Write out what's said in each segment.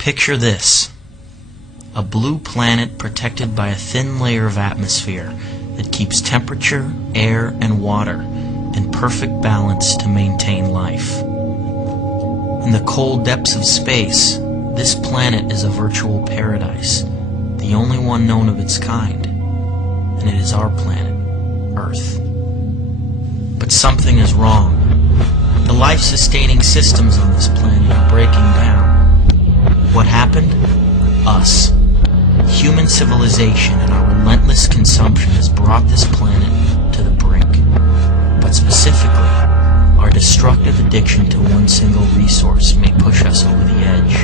Picture this: a blue planet protected by a thin layer of atmosphere that keeps temperature, air, and water in perfect balance to maintain life. In the cold depths of space, this planet is a virtual paradise, the only one known of its kind, and it is our planet, Earth. But something is wrong. The life-sustaining systems on this planet are breaking down. What happened? Us. Human civilization and our relentless consumption has brought this planet to the brink. But specifically, our destructive addiction to one single resource may push us over the edge.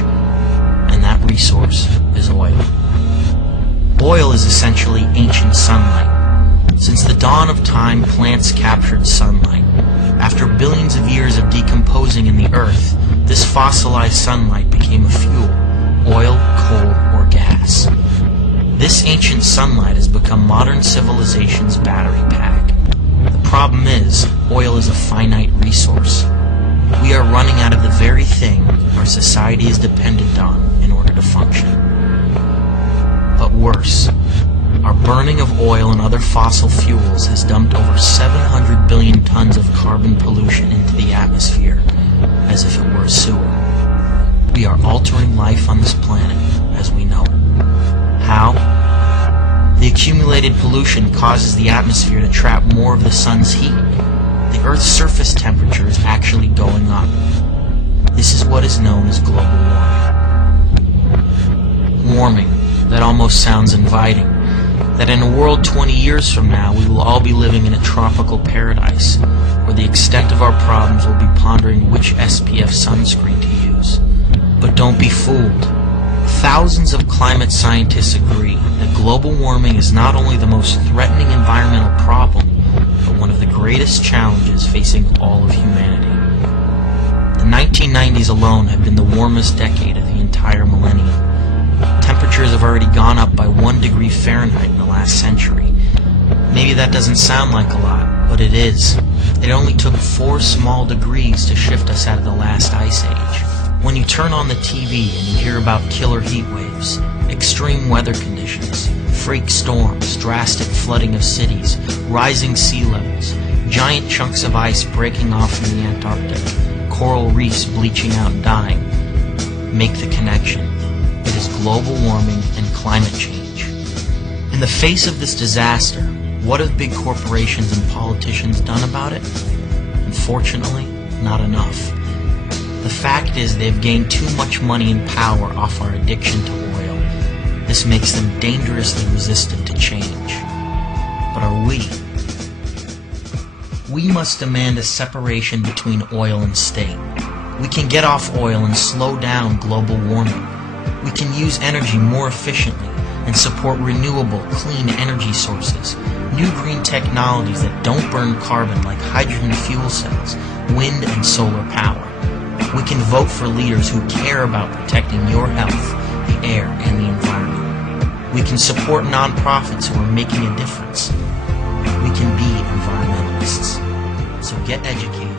And that resource is oil. Oil is essentially ancient sunlight. Since the dawn of time, plants captured sunlight. After billions of years of decomposing in the earth, this fossilized sunlight became a fuel: oil, coal, or gas. This ancient sunlight has become modern civilization's battery pack. The problem is, oil is a finite resource. We are running out of the very thing our society is dependent on in order to function. But worse, our burning of oil and other fossil fuels has dumped over 700 billion tons of carbon pollution into the atmosphere, as if it were a sewer. We are altering life on this planet as we know it. How? The accumulated pollution causes the atmosphere to trap more of the sun's heat. The Earth's surface temperature is actually going up. This is what is known as global warming. Warming, that almost sounds inviting. That in a world 20 years from now, we will all be living in a tropical paradise, where the extent of our problems will be pondering which SPF sunscreen to use. But don't be fooled. Thousands of climate scientists agree that global warming is not only the most threatening environmental problem, but one of the greatest challenges facing all of humanity. The 1990s alone have been the warmest decade of the entire millennium. Temperatures have already gone up by 1 degree Fahrenheit in the last century. Maybe that doesn't sound like a lot, but it is. It only took 4 small degrees to shift us out of the last ice age. When you turn on the TV and you hear about killer heat waves, extreme weather conditions, freak storms, drastic flooding of cities, rising sea levels, giant chunks of ice breaking off from the Antarctic, coral reefs bleaching out and dying, make the connection. It is global warming and climate change. In the face of this disaster, what have big corporations and politicians done about it? Unfortunately, not enough. The fact is they've gained too much money and power off our addiction to oil. This makes them dangerously resistant to change. But are we? We must demand a separation between oil and state. We can get off oil and slow down global warming. We can use energy more efficiently and support renewable, clean energy sources, new green technologies that don't burn carbon like hydrogen fuel cells, wind and solar power. We can vote for leaders who care about protecting your health, the air, and the environment. We can support nonprofits who are making a difference. We can be environmentalists. So get educated,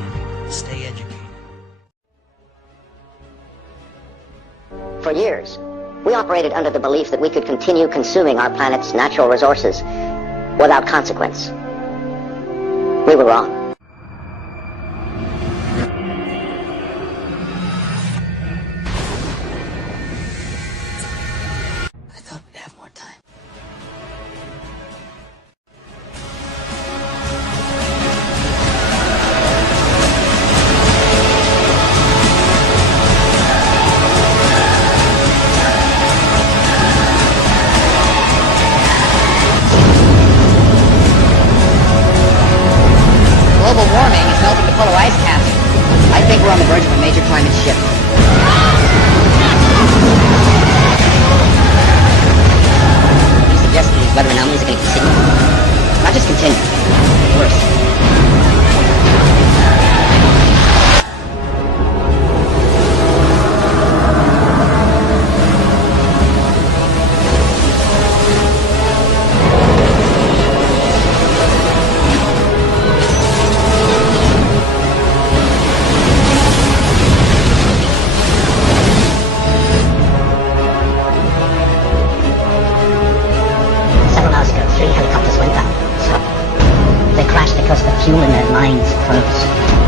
stay educated. For years, we operated under the belief that we could continue consuming our planet's natural resources without consequence. We were wrong. the fuel in their minds first.